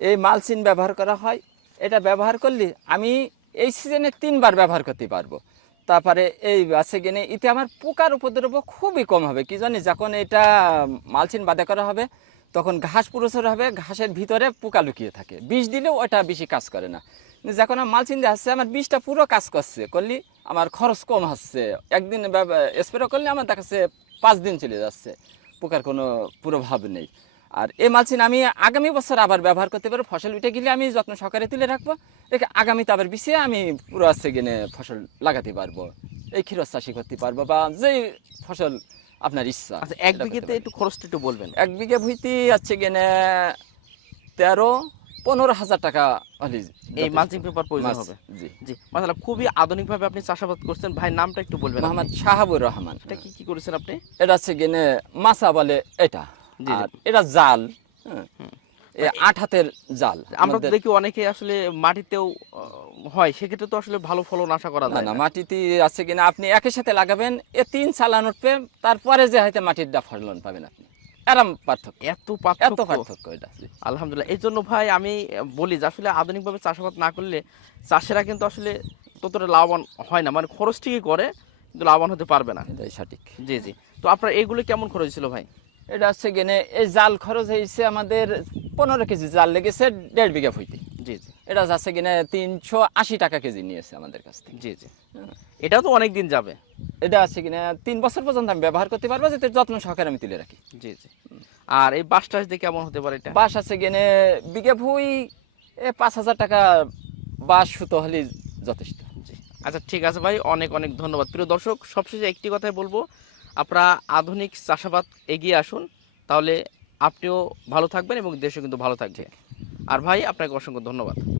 এই মালচিন ব্যবহার করা হয়। এটা ব্যবহার করলে আমি এই সিজনে 3বার ব্যবহার করতে পারবো। তারপরে এই আছে কিনে এতে আমার পোকার উপদ্রব খুবই কম হবে। কি জানি, যখন এটা মালচিন বাদে করা হবে তখন ঘাস প্রচুর হবে, ঘাসের ভিতরে পোকা লুকিয়ে থাকে, বিষ দিলেও ওটা বেশি কাজ করে না। কিন্তু যখন আমার মালচিন দিয়ে আসছে আমার বিষটা পুরো কাজ করছে, করলে আমার খরচ কম হচ্ছে। একদিন স্প্রে করলে আমার দেখাচ্ছে 5 দিন চলে যাচ্ছে, পোকার কোনো প্রভাব নেই। আর এই মালচিন আমি আগামী বছর আবার ব্যবহার করতে পারবো। ফসল উঠে গেলে আমি যত্ন সহকারে তুলে রাখবো, রেখে আগামীতে আবার বিছিয়ে আমি পুরো আছে কিনে ফসল লাগাতে পারবো, এই ক্ষীরস চাষি করতে পারবো, বা যেই ফসল আপনার ইচ্ছা। আচ্ছা, 1 বিঘেতে একটু খরচটা একটু বলবেন। 1 বিঘে ভুইতে আছে কিনে 13-15 হাজার টাকা হলে এই যথেষ্ট। মালচিং পেপার প্রয়োজন হবে। জি। জি, মাশাআল্লাহ, খুবই আধুনিকভাবে আপনি চাষাবাদ করছেন। ভাই, নামটা একটু বলবেন আপনি? মোহাম্মদ শাহাবুর রহমান। এটা কি করেছেন আপনি? এটা হচ্ছে কিনে মাছা বলে এটা, জি, জি। আর এটা জাল, হ্যাঁ, এই মানে 8 হাতের জাল। আমরা তো দেখি অনেকে আসলে মাটিতেও হয়, সেক্ষেত্রে তো আসলে ভালো ফলন আশা করা না যায় না, না। মাটিতে আছে কিনা আপনি একই সাথে লাগাবেন, 3 চালান উঠবে, তারপরে যে হয়তো মাটিরটা ফলন পাবেন আপনি, এরম পার্থক্য, এত এত পার্থক্য! পার্থক্য এটা। জি। আলহামদুলিল্লাহ। এই জন্য ভাই আমি বলি যে আসলে আধুনিকভাবে চাষাবাদ না করলে চাষিরা কিন্তু আসলে ততটা লাভবান হয় না। মানে খরচ ঠিকই করে, কিন্তু লাভবান হতে পারবে না। এটাই সঠিক। জি, জি। তো আপনার এগুলো কেমন খরচ ছিল ভাই? এটা হচ্ছে কিনে এই জাল খরচ হয়েছে আমাদের 15 কেজি জাল লেগেছে 1.5 বিঘা ভুইতে। জি, জি। এটা যাচ্ছে কিনা 380 টাকা কেজি নিয়েছে আমাদের কাছ থেকে। জি, জি। এটাও তো অনেক দিন যাবে। এটা আছে কিনা 3 বছর পর্যন্ত আমি ব্যবহার করতে পারবো, যাতে যত্ন সহকারে আমি তুলে রাখি। জি, জি। আর এই বাঁশ টাশ দিয়ে কেমন হতে পারে এটা? বাঁশ আছে কিনে বিঘা ভুই 5,000 টাকা বাঁশ সুতো হলে যথেষ্ট। জি। আচ্ছা, ঠিক আছে ভাই। অনেক, অনেক ধন্যবাদ। প্রিয় দর্শক, সবশেষে একটি কথাই বলব, আপনারা আধুনিক চাষাবাদ এগিয়ে আসুন। তাহলে আপনিও ভালো থাকবেন এবং দেশও কিন্তু ভালো থাকবে। আর ভাই, আপনাকে অসংখ্য ধন্যবাদ।